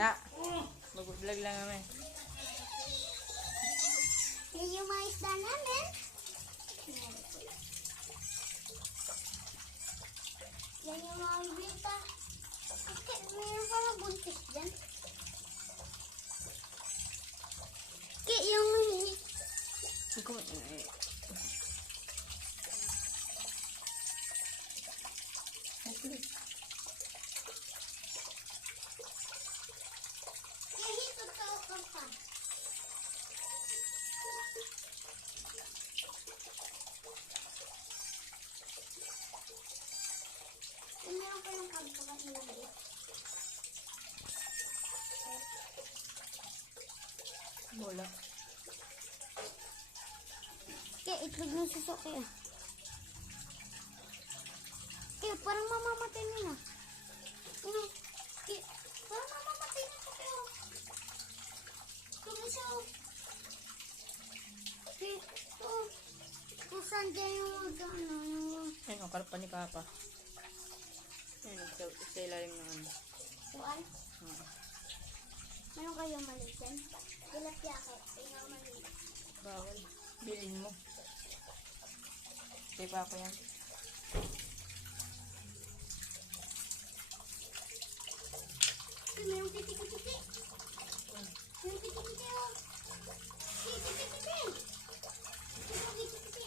Ya. Mag-vlog lang kami. Yan yung mga isda namin. Yan yung mga bita. Okay, mayroon pa na buntis dyan. Okay, yung Ikaw, hito to ka pa. Meron pa yung pagkakas na lang. bola. Kaya itlog ng susuki ah. Kaya parang mamamatay na. Ano? Kaya parang mamamatay na ito kaya. Kaya siya. Kaya kung saan dyan yung ano. Ayun, ang karpa ni Papa. Ayun, sa ilalim ng ano. Kuan? Hmm. Meron kayo maliit dyan? Tilapia ka. Tingnan maliit. Bawal. Bilin mo. Kay Papa yan. Mayroong titi-titi. Mayroong titi-titi oh. Titi-titi. Mayroong titi-titi.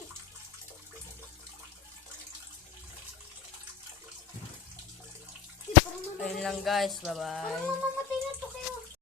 Parang Ayun lang guys. Bye-bye. mamamatay